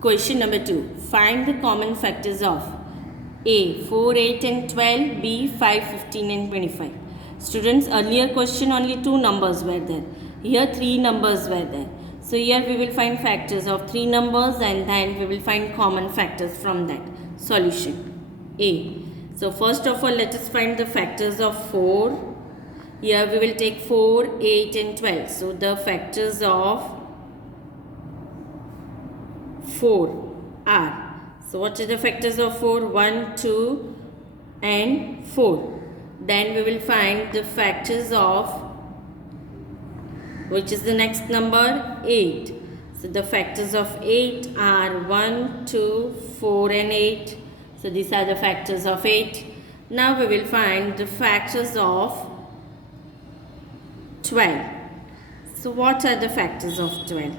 Question number 2. Find the common factors of A. 4, 8 and 12, B. 5, 15 and 25. Students, earlier question only 2 numbers were there. Here 3 numbers were there. So here we will find factors of 3 numbers and then we will find common factors from that. Solution A. So first of all, let us find the factors of 4. Here we will take 4, 8 and 12. So the factors of 4 are. So what are the factors of 4? 1, 2 and 4. Then we will find the factors of, which is the next number, 8. So the factors of 8 are 1, 2, 4 and 8. So these are the factors of 8. Now we will find the factors of 12. So what are the factors of 12?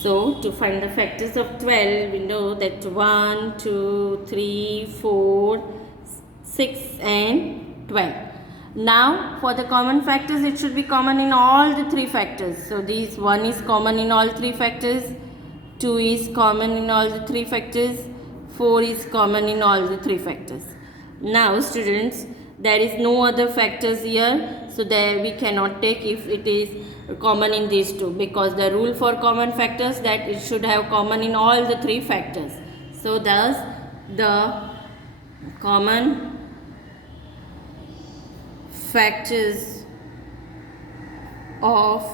So to find the factors of 12, we know that 1, 2, 3, 4, 6 and 12. Now for the common factors, it should be common in all the 3 factors. So these 1 is common in all 3 factors, 2 is common in all the 3 factors, 4 is common in all the 3 factors. Now students, there is no other factors here, so there we cannot take if it is common in these 2, because the rule for common factors that it should have common in all the 3 factors. So thus the common factors of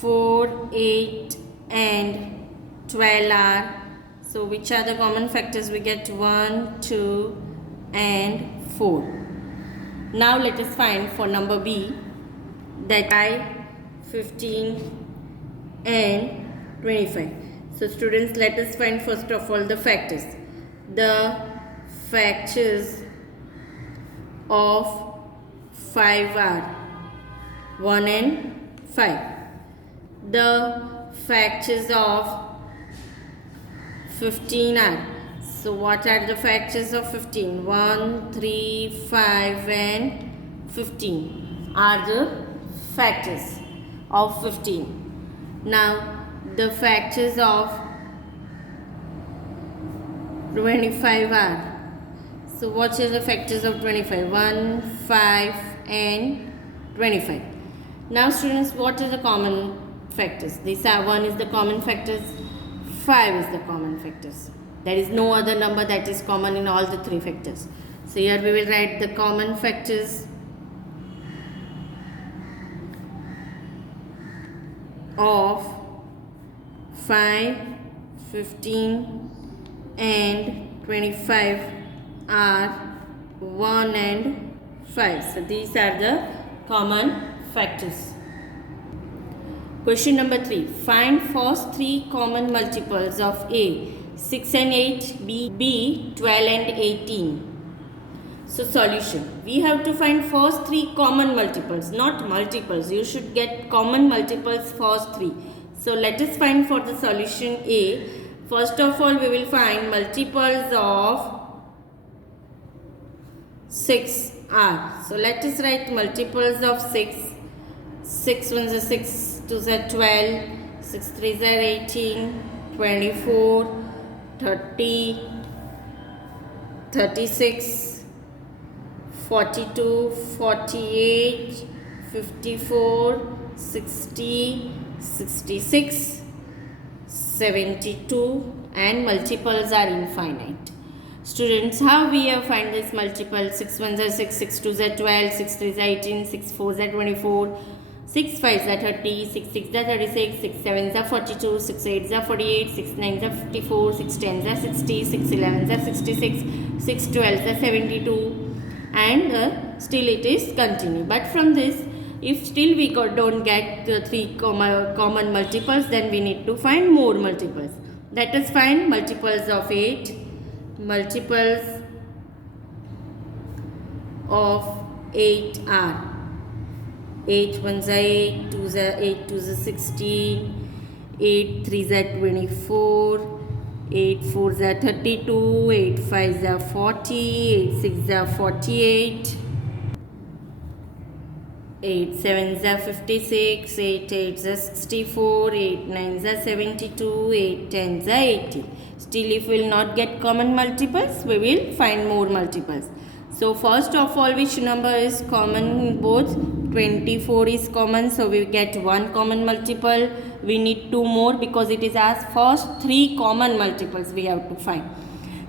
4, 8 and 12 are, so which are the common factors? We get 1, 2 and 4. Now let us find for number B, that 5, 15 and 25. So students, let us find first of all the factors. The factors of 5 are 1 and 5. The factors of 15 are, so what are the factors of 15? 1, 3, 5 and 15 are the factors of 15. Now the factors of 25 are, so what are the factors of 25? 1, 5 and 25. Now students, what are the common factors? These are, 1 is the common factors, 5 is the common factors. There is no other number that is common in all the 3 factors. So here we will write the common factors of 5, 15 and 25 are 1 and 5. So these are the common factors. Question number 3. Find first 3 common multiples of A. 6 and 8, B 12 and 18. So solution, we have to find first 3 common multiples, not multiples. You should get common multiples first 3. So let us find for the solution A. First of all, we will find multiples of 6 are. So let us write multiples of 6. 6 1s are 6, 2s are 12, 6 3s are 18, 24, 30, 36, 42, 48, 54, 60, 66, 72 and multiples are infinite. Students, how we have find this multiple? 6 1s are 6, 6 2s are 12, 6 3s are 18, 6 4s are 24, 6 5s are 30, 6 6s are 36, 6 7s are 42, 6 8s are 48, 6 9s are 54, 6 10s are 60, 6 11s are 66, 6 12s are 72 and still it is continue. But from this, if still we don't get the 3 common multiples, then we need to find more multiples. Let us find multiples of 8. Multiples of 8 are 8 1s are 8, 2s are 8, 2s are 16, 8 3s are 24, 8 4s are 32, 8 5s are 40, 8 6s are 48, 8 sevens are 56, 8 eights are 64, 8 nines are 72, 8 tens are 80. Still, if we will not get common multiples, we will find more multiples. So, first of all, which number is common in both? 24 is common, so we get one common multiple. We need two more because it is as first three common multiples we have to find.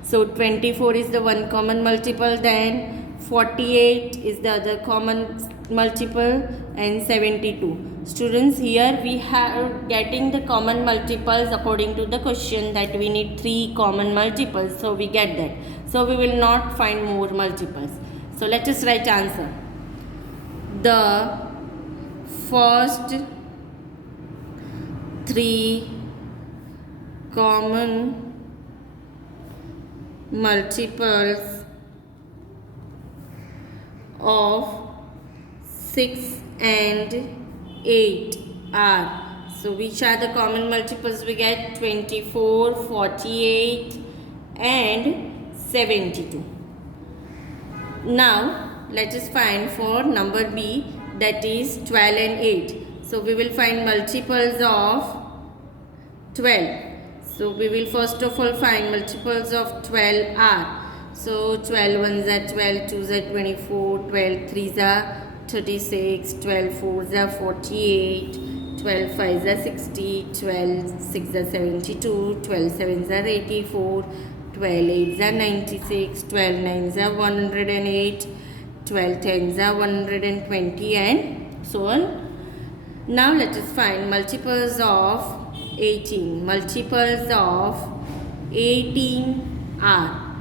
So, 24 is the one common multiple, then 48 is the other common multiple, and 72. Students, here we have getting the common multiples according to the question that we need three common multiples. So we get that. So we will not find more multiples. So let us write answer. The first three common multiples of 6 and 8 are, so which are the common multiples we get? 24, 48 and 72. Now let us find for number B, that is 12 and 8. So we will find multiples of 12. So we will first of all find multiples of 12 are, so 12 ones are 12, 2s are 24, 12 3s are 36, 12 4s are 48, 12 5s are 60, 12 6s are 72, 12 7s are 84, 12 8s are 96, 12 9s are 108, 12 10s are 120 and so on. Now let us find multiples of 18. Multiples of 18 are,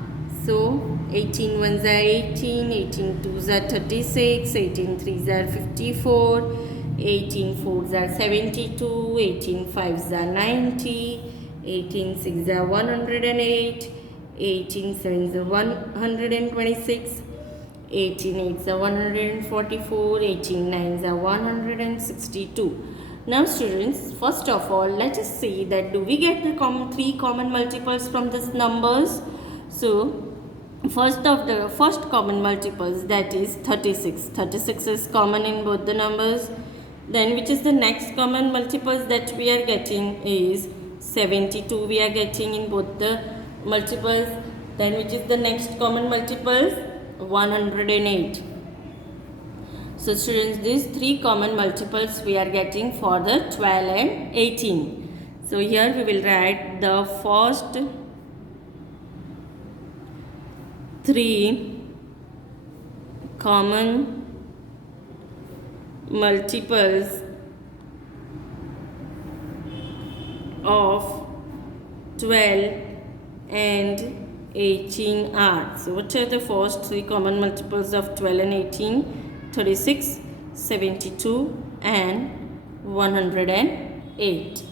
so 18 ones are 18, 18 twos are 36, 18 threes are 54, 18 fours are 72, 18 fives are 90, 18 sixes are 108, 18 sevens are 126, 18 eights are 144, 18 nines are 162. Now students, first of all, let us see that do we get the three common multiples from these numbers. So first common multiples, that is 36. 36 is common in both the numbers. Then which is the next common multiples that we are getting is 72 we are getting in both the multiples. Then which is the next common multiples? 108. So students, these three common multiples we are getting for the 12 and 18. So here we will write the first three common multiples of 12 and 18 are. So what are the first three common multiples of 12 and 18? 36, 72 and 108.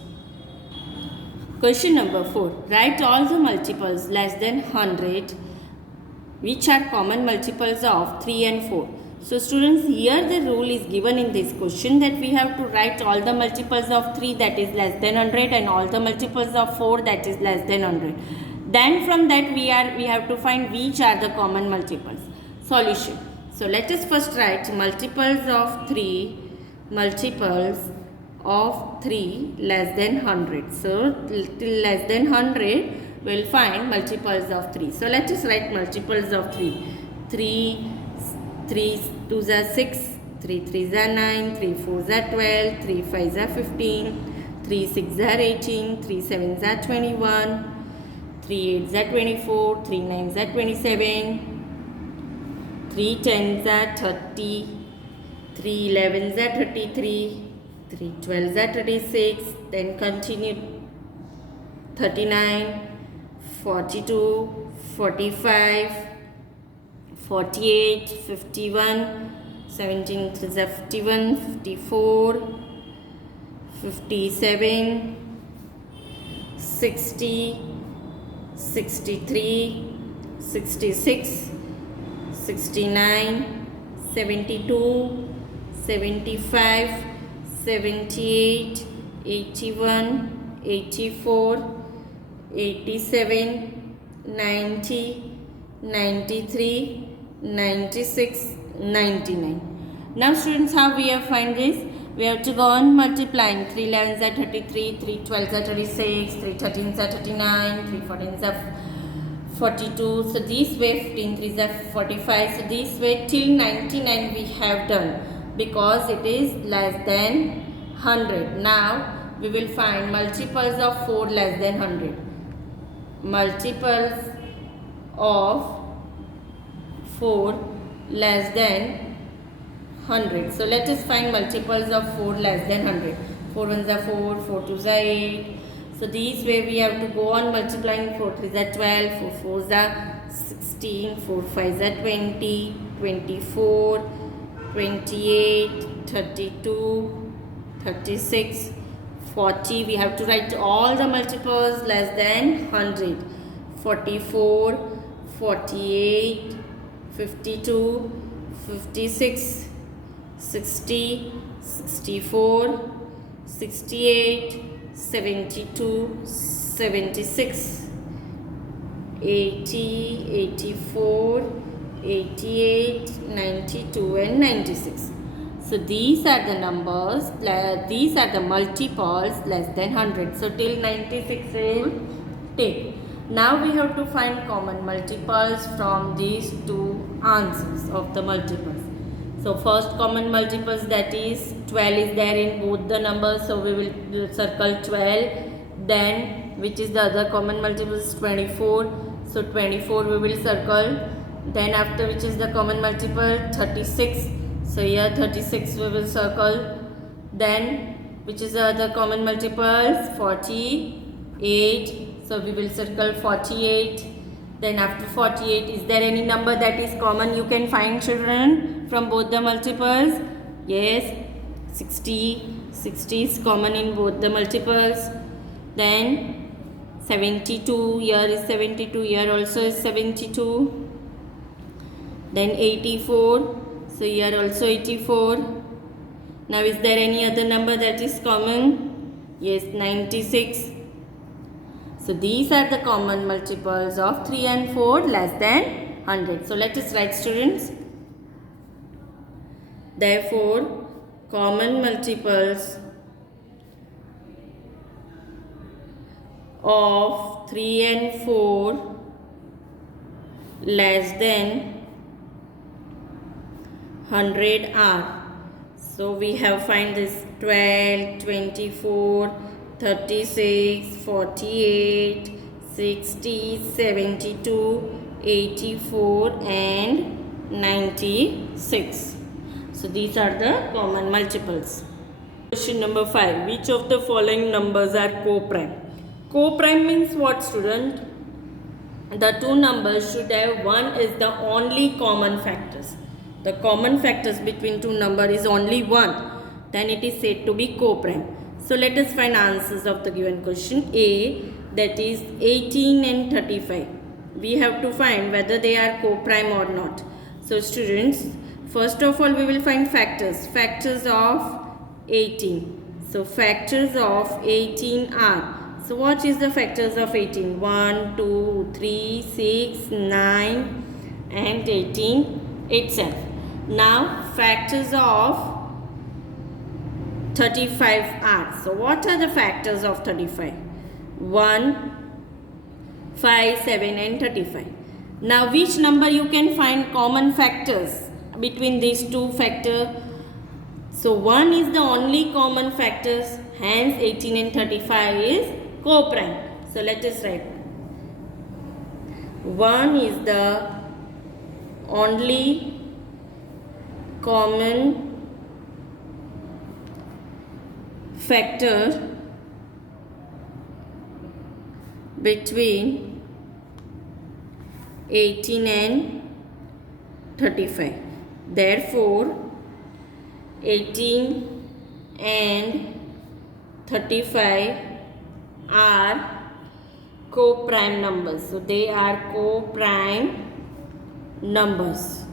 Question number 4. Write all the multiples less than 100 which are common multiples of 3 and 4. So students, here the rule is given in this question that we have to write all the multiples of 3 that is less than 100 and all the multiples of 4 that is less than 100. Then from that we have to find which are the common multiples. Solution. So let us first write multiples of 3 less than 100. So till less than 100 we will find multiples of 3. So let us write multiples of 3. 3 2s are 6, 3 3s are 9, 3 4s are 12, 3 5s are 15, 3 6s are 18, 3 7s are 21, 3 8s are 24, 3 9s are 27, 3 10s are 30, 3 11s are 33, 3 12s are 36, then continue 39, 42, 45, 48, 51, 17 3s are 51, 54, 57, 60, 63, 66, 69, 72, 75, 78, 81, 84, 87, 90, 93, 96, 99. Now students, how we have find this? We have to go on multiplying. 3 11s are 33, 3 12s are 36, 3 13s are 39, 3 14s are 42. So this way 15 3s are 45. So this way till 99 we have done, because it is less than 100. Now we will find multiples of 4 less than 100. Multiples of 4 less than 100. So let us find multiples of 4 less than 100. 4 1s are 4, 4 2s are 8. So this way we have to go on multiplying. 4 3s are 12, 4 4s are 16, 4 5s are 20, 24, 28, 32, 36, 40. We have to write all the multiples less than 100. 44, 48, 52, 56, 60, 64, 68, 72, 76, 80, 84, 88, 92 and 96. So these are the numbers, these are the multiples less than 100. So till 96 will take. Now we have to find common multiples from these two answers of the multiples. So first common multiples, that is 12 is there in both the numbers. So we will circle 12. Then which is the other common multiples, 24. So 24 we will circle. Then after which is the common multiple, 36. So here 36 we will circle. Then which is the other common multiples, 48. So we will circle 48. Then after 48, is there any number that is common you can find, children, from both the multiples? Yes, 60. 60 is common in both the multiples. Then 72, here is 72, here also is 72. Then 84, so here also 84. Now is there any other number that is common? Yes, 96. So these are the common multiples of 3 and 4 less than 100. So let us write, students. Therefore, common multiples of 3 and 4 less than 100 are. So we have find this 12, 24, 36, 48, 60, 72, 84 and 96. So these are the common multiples. Question number 5. Which of the following numbers are co-prime? Co-prime means what, student? The two numbers should have one is the only common factors. The common factors between two numbers is only one. Then it is said to be co-prime. So let us find answers of the given question. A, that is 18 and 35. We have to find whether they are co-prime or not. So students, first of all we will find factors. Factors of 18. So factors of 18 are. So what is the factors of 18? 1, 2, 3, 6, 9 and 18 itself. Now factors of 35 are. So what are the factors of 35? 1, 5, 7 and 35. Now which number you can find common factors between these two factors? So 1 is the only common factors, hence 18 and 35 is co-prime. So let us write. 1 is the only common factor between 18 and 35. Therefore, 18 and 35 are co-prime numbers. So they are co-prime numbers.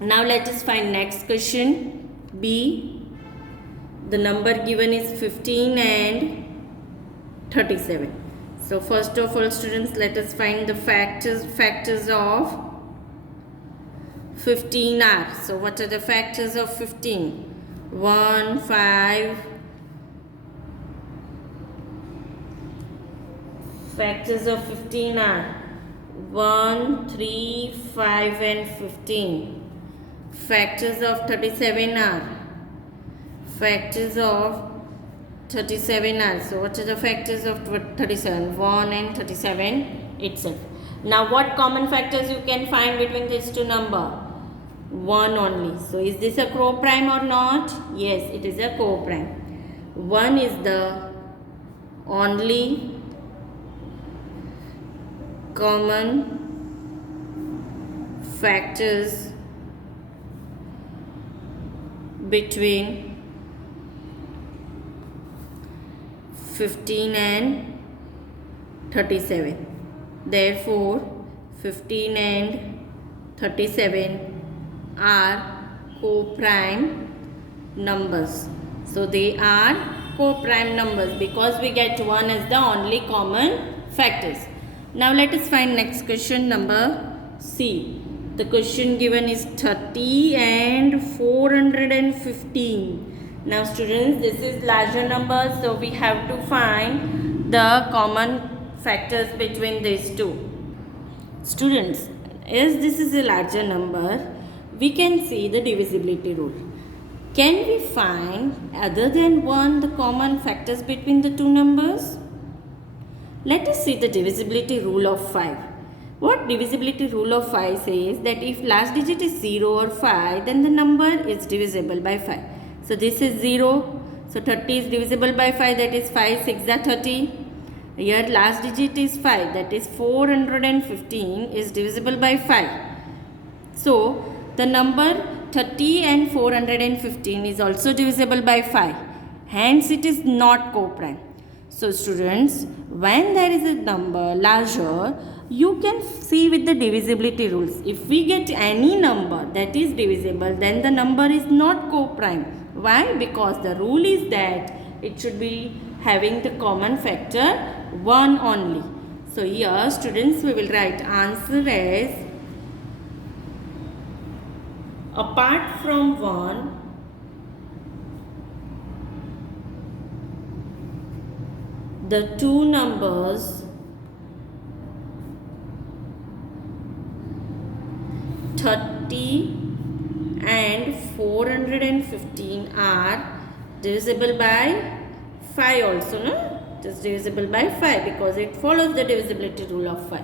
Now let us find next question. B, the number given is 15 and 37. So first of all, students, let us find the factors of 15 are. So what are the factors of 15? 1, 5. Factors of 15 are 1, 3, 5 and 15. Factors of 37 are. Factors of 37 are. So what are the factors of 37? 1 and 37 itself. Now what common factors you can find between these two numbers? 1 only. So is this a co-prime or not? Yes, it is a co-prime. 1 is the only common factors between 15 and 37. Therefore, 15 and 37 are co-prime numbers. So they are co-prime numbers because we get 1 as the only common factors. Now let us find next question, number C. The question given is 30 and 415. Now students, this is larger numbers, so we have to find the common factors between these two. Students, as this is a larger number, we can see the divisibility rule. Can we find other than 1 the common factors between the two numbers? Let us see the divisibility rule of 5. What divisibility rule of 5 says that if last digit is 0 or 5, then the number is divisible by 5. So this is 0. So 30 is divisible by 5, that is 5 6 are 30. Here last digit is 5, that is 415 is divisible by 5. So the number 30 and 415 is also divisible by 5. Hence it is not co-prime. So students, when there is a number larger, you can see with the divisibility rules. If we get any number that is divisible, then the number is not co-prime. Why? Because the rule is that it should be having the common factor 1 only. So here students, we will write answer as apart from 1, the two numbers 30 and 415 are divisible by 5 also, no? It is divisible by 5 because it follows the divisibility rule of 5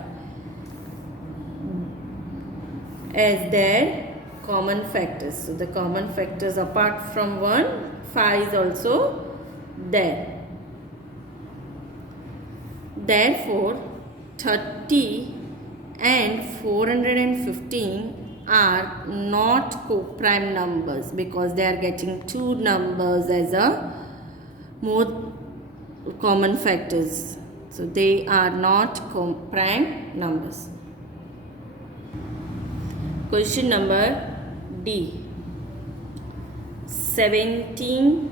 as their common factors. So the common factors apart from 1, 5 is also there. Therefore, 30 and 415 are not co-prime numbers because they are getting two numbers as a more common factors. So they are not co-prime numbers. Question number D. 17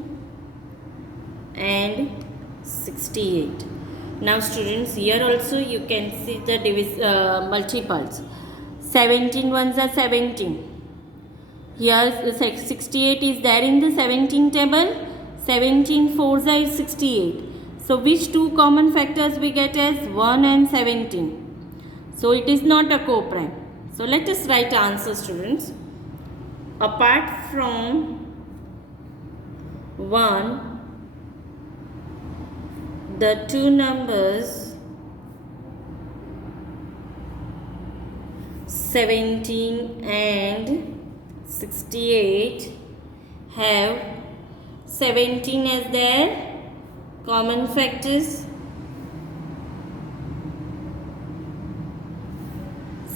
and 68. Now students, here also you can see the multiples. 17 ones are 17. Here 68 is there in the 17 table. 17 fours are 68. So which two common factors we get as 1 and 17? So it is not a co-prime. So let us write answer, students. Apart from 1, the two numbers 17 and 68 have 17 as their common factors.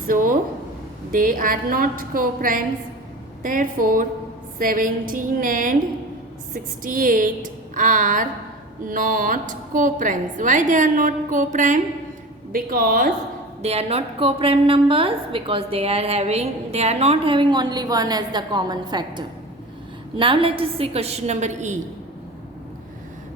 So they are not co-primes. Therefore 17 and 68 are not co-primes. Why they are not co-prime? Because they are not co-prime numbers because they are not having only 1 as the common factor. Now let us see question number E.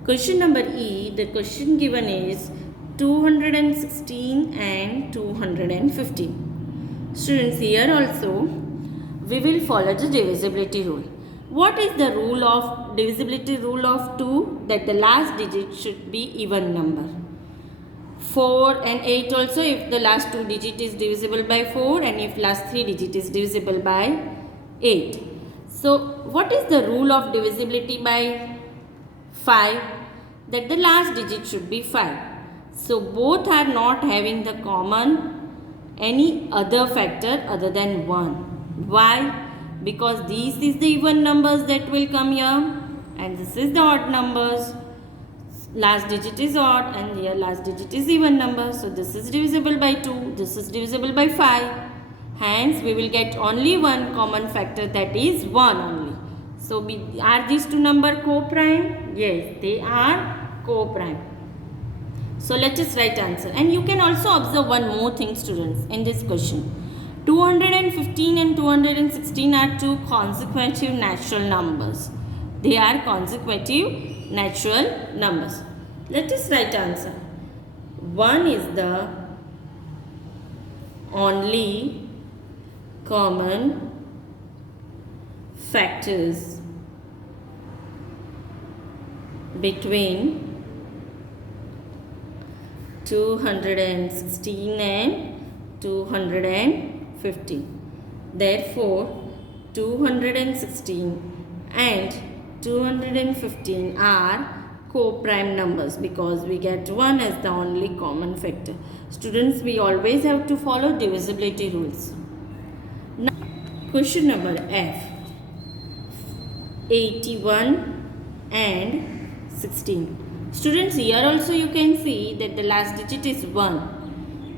Question number E, the question given is 216 and 215. Students, here also we will follow the divisibility rule. What is the rule of divisibility rule of 2? That the last digit should be even number. 4 and 8 also, if the last 2 digit is divisible by 4 and if last 3 digit is divisible by 8. So what is the rule of divisibility by 5? That the last digit should be 5. So both are not having the common any other factor other than 1. Why? Because this is the even numbers that will come here and this is the odd numbers. Last digit is odd and here last digit is even number. So this is divisible by 2, this is divisible by 5. Hence we will get only one common factor, that is 1 only. So are these two numbers co-prime? Yes, they are co-prime. So let us write answer. And you can also observe one more thing, students, in this question. 215 and 216 are two consecutive natural numbers. They are consecutive natural numbers. Let us write answer. 1 is the only common factors between 216 and 215. Therefore, 216 and 215 are co-prime numbers because we get 1 as the only common factor. Students, we always have to follow divisibility rules. Now, question number F. 81 and 16. Students, here also you can see that the last digit is 1,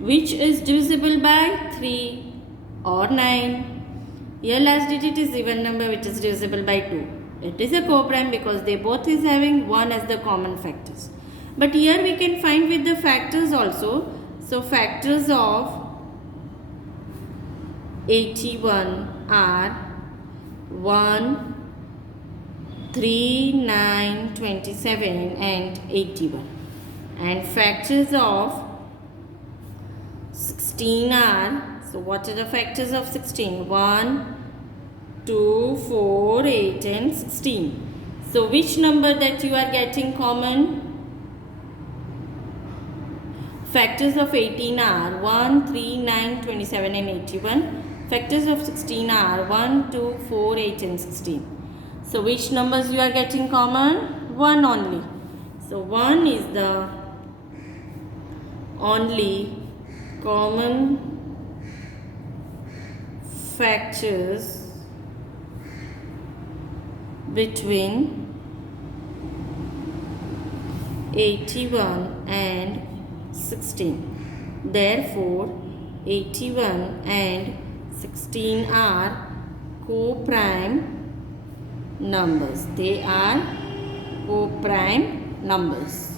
which is divisible by 3 or 9. Here last digit is even number, which is divisible by 2. It is a co-prime because they both is having 1 as the common factors. But here we can find with the factors also. So factors of 81 are 1, 3, 9, 27 and 81. And factors of 16 are, so what are the factors of 16? 1, 2, 4, 8 and 16. So which number that you are getting common? Factors of 18 are 1, 3, 9, 27 and 81. Factors of 16 are 1, 2, 4, 8 and 16. So which numbers you are getting common? 1 only. So 1 is the only common factors between 81 and 16. Therefore, 81 and 16 are co-prime numbers. They are co-prime numbers.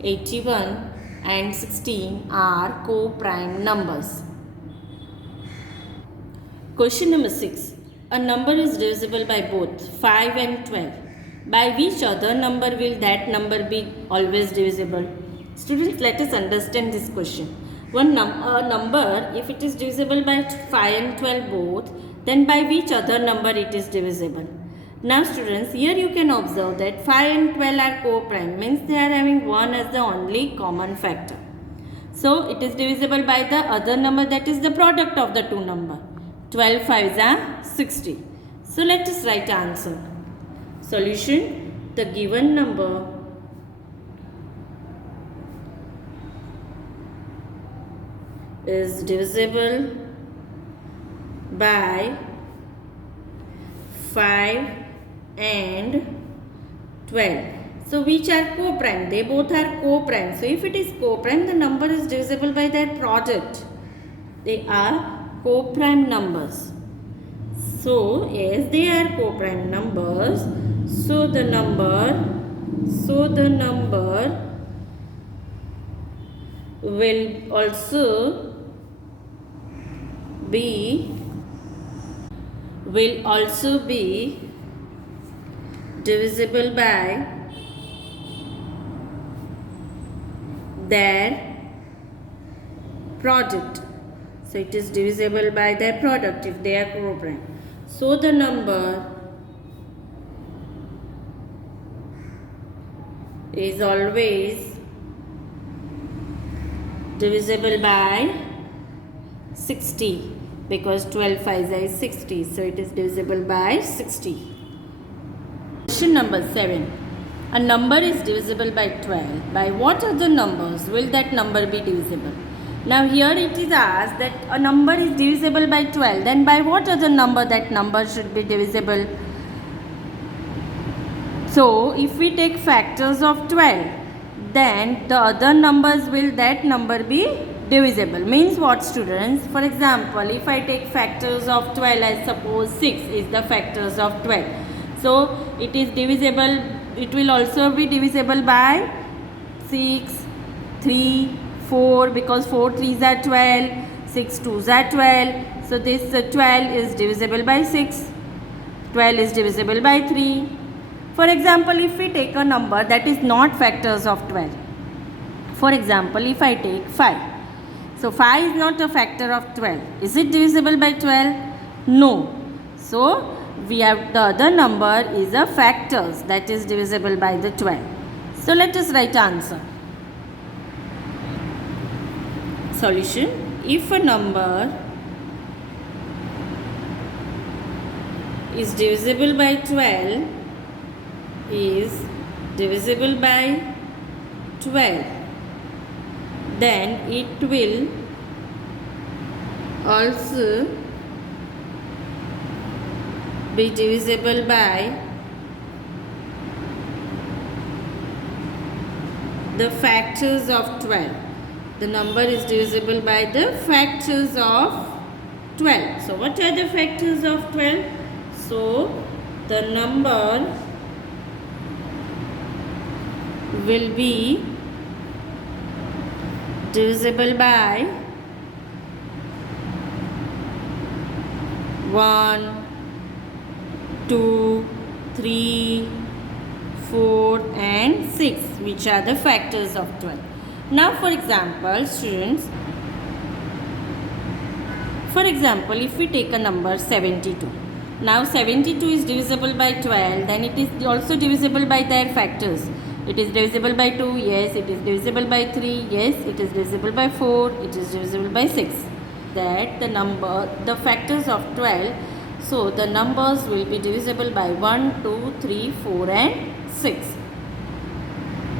81 and 16 are co-prime numbers. Question number 6. A number is divisible by both 5 and 12. By which other number will that number be always divisible? Students, let us understand this question. A number, if it is divisible by 5 and 12 both, then by which other number it is divisible? Now students, here you can observe that 5 and 12 are co-prime, means they are having 1 as the only common factor. So it is divisible by the other number, that is the product of the two numbers. 12 5s are 60. So let us write answer. Solution: the given number is divisible by 5 and 12. So which are co-prime? They both are co-prime. So if it is co-prime, the number is divisible by their product. They are co-prime numbers. So as they are co-prime numbers, so the number will also be divisible by their product. So it is divisible by their product if they are co-prime. So the number is always divisible by 60 because 12 5 is 60. So it is divisible by 60. Question number 7. A number is divisible by 12. By what other numbers will that number be divisible? Now here it is asked that a number is divisible by 12. Then by what other number that number should be divisible? So if we take factors of 12, then the other numbers will that number be divisible. Means what, students? For example, if I take factors of 12, I suppose 6 is the factors of 12. So it is divisible, it will also be divisible by 6, 3, 4 because 4 3s are 12, 6 2s are 12. So this 12 is divisible by 6, 12 is divisible by 3. For example, if we take a number that is not factors of 12, for example, if I take 5. So 5 is not a factor of 12. Is it divisible by 12? No. So we have the other number is a factors that is divisible by the 12. So let us write answer. Solution. If a number is divisible by 12, is divisible by 12, then it will also be divisible by the factors of 12. The number is divisible by the factors of 12. So what are the factors of 12? So the number will be divisible by 1, 2, 3, 4 and 6, which are the factors of 12. Now for example, students, if we take a number 72. Now 72 is divisible by 12, then it is also divisible by their factors. It is divisible by 2, yes. It is divisible by 3, yes. It is divisible by 4, it is divisible by 6. That the factors of 12, so the numbers will be divisible by 1, 2, 3, 4 and 6.